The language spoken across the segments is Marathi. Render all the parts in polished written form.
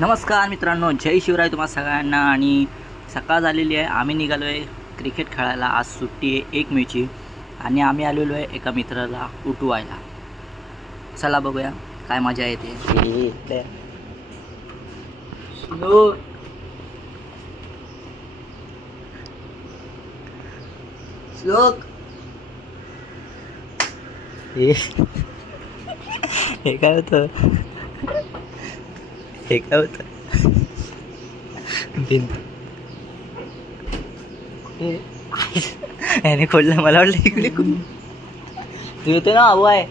नमस्कार मित्रांनो, जय शिवराय तुम्हा सगळ्यांना. आणि सकाळ झालेली आहे. आम्ही निघालो आहे क्रिकेट खेळायला. आज सुट्टी आहे 1 मेची आणि आम्ही आलेलो आहे एका मित्राला उठवायला. चला बघूया काय मजा येते. श्लोक श्लोक हे काय होतं? हे काय होतं? याने खोललं. मला वाटलं इकडे तू येते ना. हवं आहे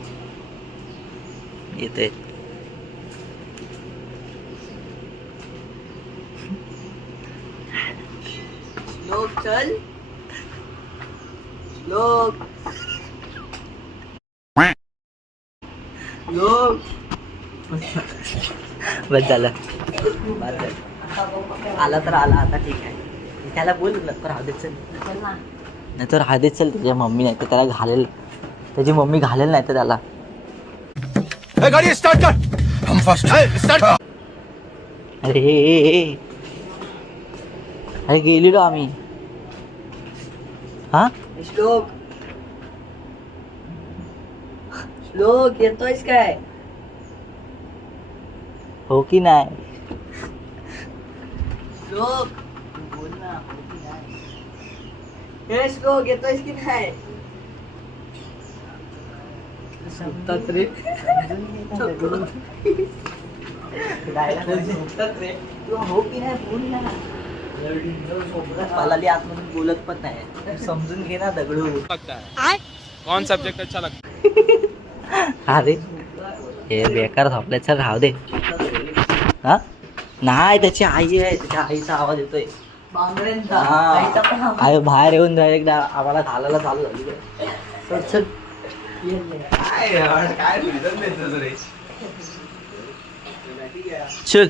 येते. श्लोक चल. श्लोक श्लोक बस झालं. आला तर आला. आता ठीक आहे. त्याला बोल लवकर राहू दे. चल नाही तर राहू दे. चल त्याच्या मम्मी नाही तर त्याला घालेल. त्याची मम्मी घालेल नाही तर त्याला. गाड़ी स्टार्ट कर. हम फर्स्ट है. स्टार्ट. अरे अरे गेलेलो आम्ही. हा श्लोक श्लोक येतोयस काय? हो की नाही? श्लोक बोल ना. हो की नाही? हे श्लोक येतोयस की नाही? झोपतात रे. झोपतात रे. तू हो की नाही बोल ना. मला आतमधून बोलत पण नाही. समजून घे ना दगडू. कौन सब्जेक्ट अच्छा लगता है? अरे हे बेकार झोपले. चल राहू दे. हा नाही त्याची आई आहे. त्याच्या आईचा आवाज येतोय. आई बाहेर येऊन डायरेक्ट आम्हाला घालायला चालू झाली. चल चल. चल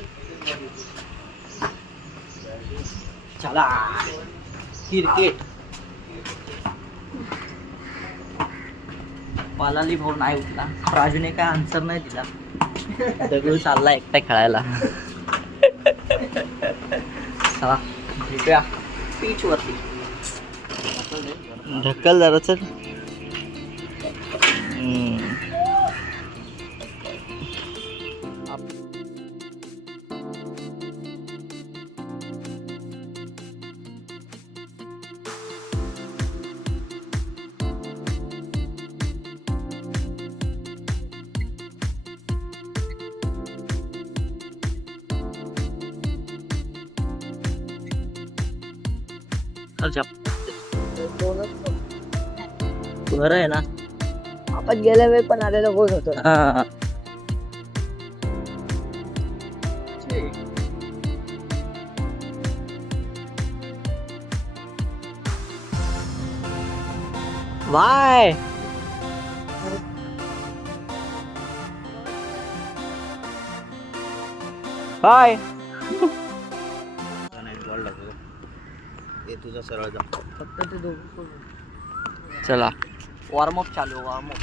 चला क्रिकेट. पालाली भाऊ नाही उठला. राजूने काय आन्सर नाही दिला. दगडू चालला एकटा खेळायला. चला भेटूया पीच वरती. ढकल जरा. चल बरं आहे ना. आपण गेल्या वेळी पण आलेलो कोण होतो. बाय. बाय. तुझा सरळ जा. फक्त ते दोघं. चला वॉर्मअप चालू. वॉर्मअप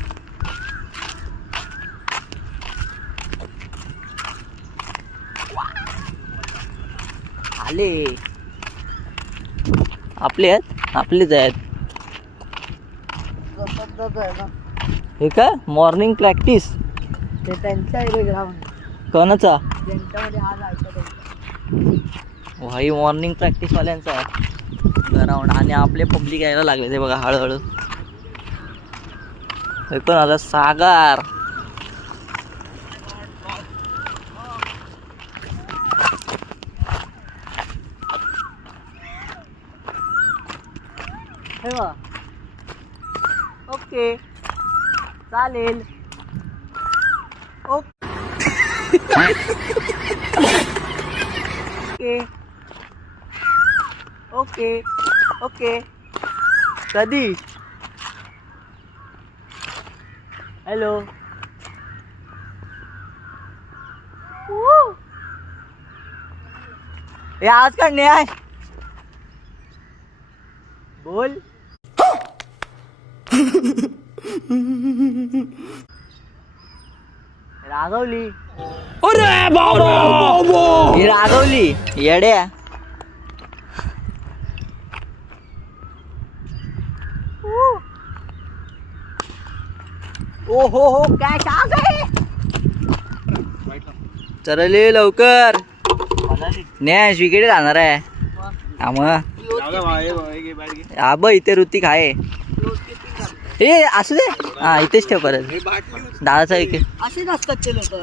आले. आपले आहेत. आपलेच आहेत. हे काय मॉर्निंग प्रॅक्टिस? ते त्यांच्या ग्राउंड कोणाचा? त्यांच्यामध्ये आज ऐकत. भाई मॉर्निंग प्रॅक्टिस वाल्यांचा आहे ग्राउंड. आणि आपले पब्लिक यायला लागले ते बघा हळूहळू. हे पण आला सागर. हे बघ. ओके चालेल. Okay okay okay. कधी? हॅलो. हे आज काढणे आहे. बोल. रागवली. अरे ही रागवली येड्या. ओ हो काय शाक आहे. चरले लवकर नॅश विकेट राहणार आहे. आब इथे ऋतिक आहे. ए असू दे. हा इथेच ठेव परत. दादाचा विकेट. असेच असतात ते लोक.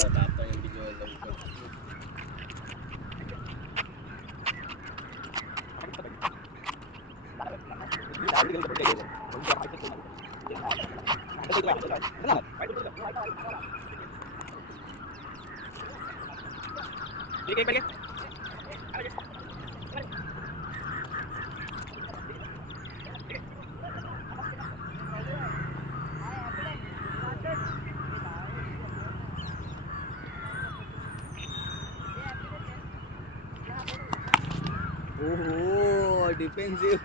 ओहो डिफेन्सिव्ह.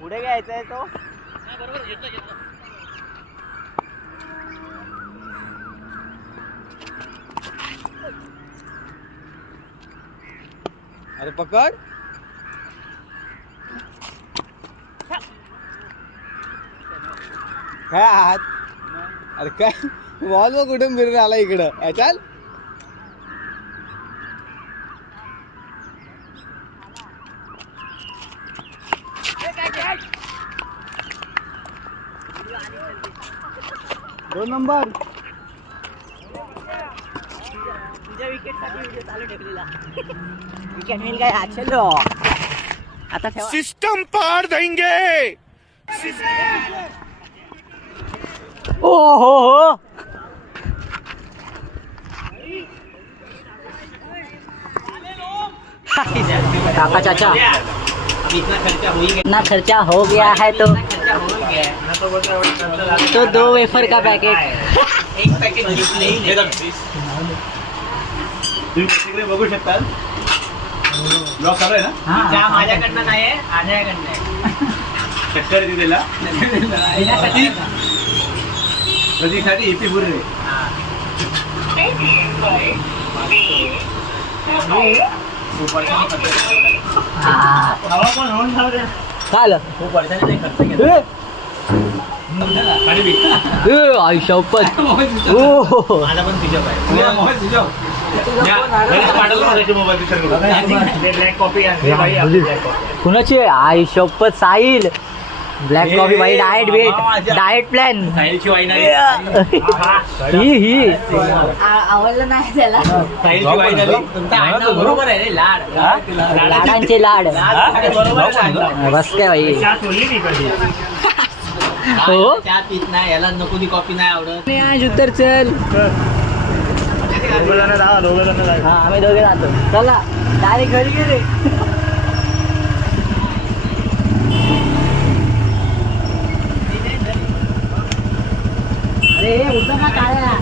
पुढे घ्यायचंय तो. अरे पकड. काय आहात. अरे काय बॉल मग कुठून फिरून आला इकडं याच्यात. दोन नंबर. तुझ्या विकेट साठी व्हिडिओ चालू ठेवलेला. विकेट मिल काय चलो. आता ठेवा. सिस्टम पार देंगे. ओ हो काका चाचा इतना खर्चा हो गया है तो 2 वेफर का पैकेट. एक पॅकेट घेतले. तुम्ही बघू शकता. ब्लॉग चालू आहे ना. माझ्याकडनं नाही आजयाकडनं आहे. चक्कर दिलेला प्रतीकसाठी इथे पूर्ण चाल आई शपथ. ओ कुणाची आई शपथ. साहिल ब्लॅक कॉफी भाई. डाएट प्लॅन ही आवडलं नाही त्याला. बरोबर आहे रे. लाडांचे लाड बस काय भाई. हो चहा पीत नाही याला नको ती कॉफी नाही आवडत. आज उत्तर चल. हा आम्ही दोघे जातो. चला डायरेक्ट घरी गेले. अरे उतर ना काळ्या.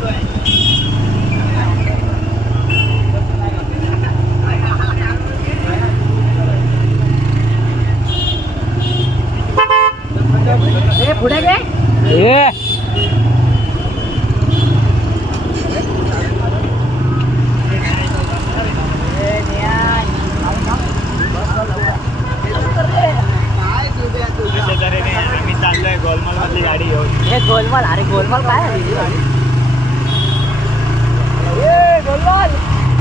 पुढे गे. आम्ही चाललोय गोलमाल मधली गाडी घेऊन. हे गोलमाल. अरे गोलमाल काय आहे गाडी. गोलमाल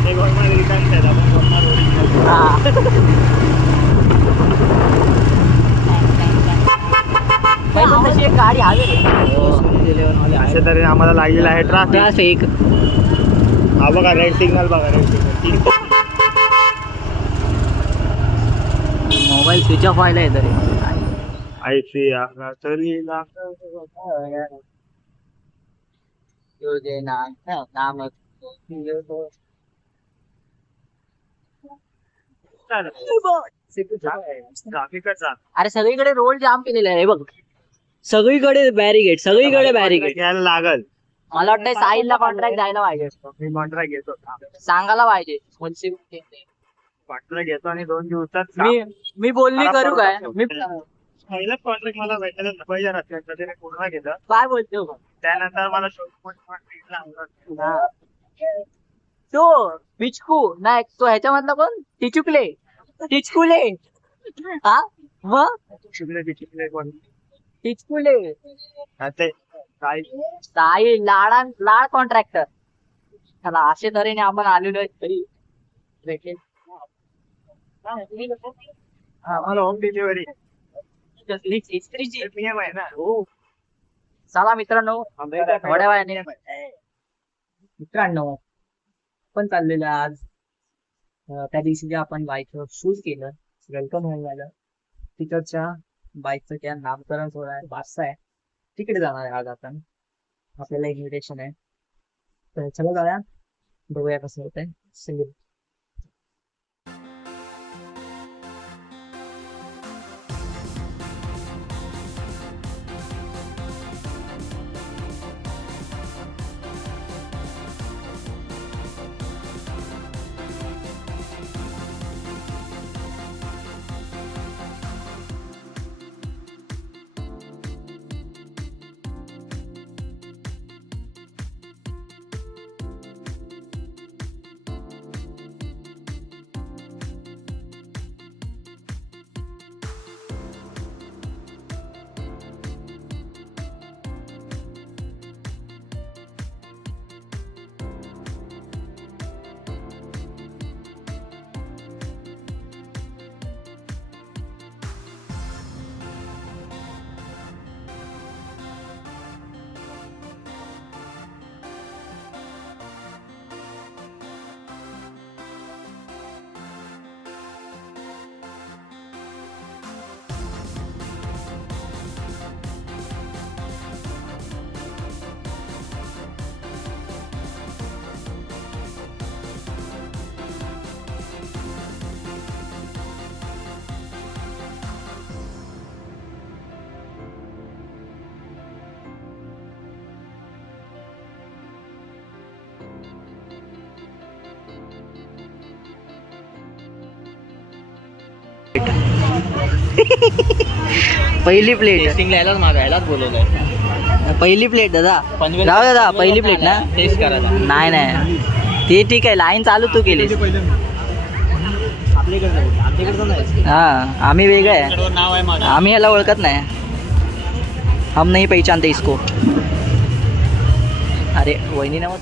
ते गोलमाल रिटर्न आहेत. आपण गोलमाल ओरिजिनल. तशी एक गाडी हवी अशा तऱ्हेने आम्हाला लागलेला आहे ट्रॅफिक. हा बघा रेड सिग्नल. बघा red signal. Mobile switch off व्हायला आहे तरी. अरे सगळीकडे रोड जाम केलेला आहे बघ. सगळीकडे बॅरिगेट, सगळीकडे बॅरिगेट. घ्यायला लागल. मला वाटतं साहिलला कॉन्ट्रॅक्ट द्यायला पाहिजे, मी कॉन्ट्रॅक्ट घेतो. सांगायला पाहिजे. कॉन्ट्रॅक्ट घेतो आणि 2 दिवसात मी बोलली करू काय? मी पहिलाच कॉन्ट्रॅक्ट मला भेटायला पाहिजे राहते, कधी पूर्ण केलं. काय बोलतो त्यानंतर मला तो पिचकू नाही, तो ह्याच्यामधला कोण? टिचुकले, टिचकुले. हा मग टिचकुले साहिल लाड कॉन्ट्रॅक्टर. चला असे तऱ्हेने आपण आलेलो आहे. मला होम डिलिव्हरी इस्त्रीची. नियम आहे ना. हो. चला मित्रांनो, थोड्या वेळाने मित्रांनो आपण चाललेलो आज त्या दिवशी जे आपण बाईकवर शूज केलं, वेलकम होऊन झालं. तिकडच्या बाईकचं त्या नामकरण सोहळा आहे, बादशा आहे, तिकडे जाणार आहे आज आपण. आपल्याला इन्व्हिटेशन आहे, तर चला जाऊया, बघूया कसं होतंय. सिंगल पहिली प्लेट टेस्टिंगला मागायलाच बोलवलंय. पहिली प्लेट दादा, राव दादा, पहिली प्लेट ना. टेस्ट करायला नाही नाही ते ठीक आहे, लाईन चालू तू केलीस. हा आम्ही वेगळे आहे, नाव आहे माझं. आम्ही ह्याला ओळखत नाही. हम नाही पहचानते इसको. अरे वहिनी नाव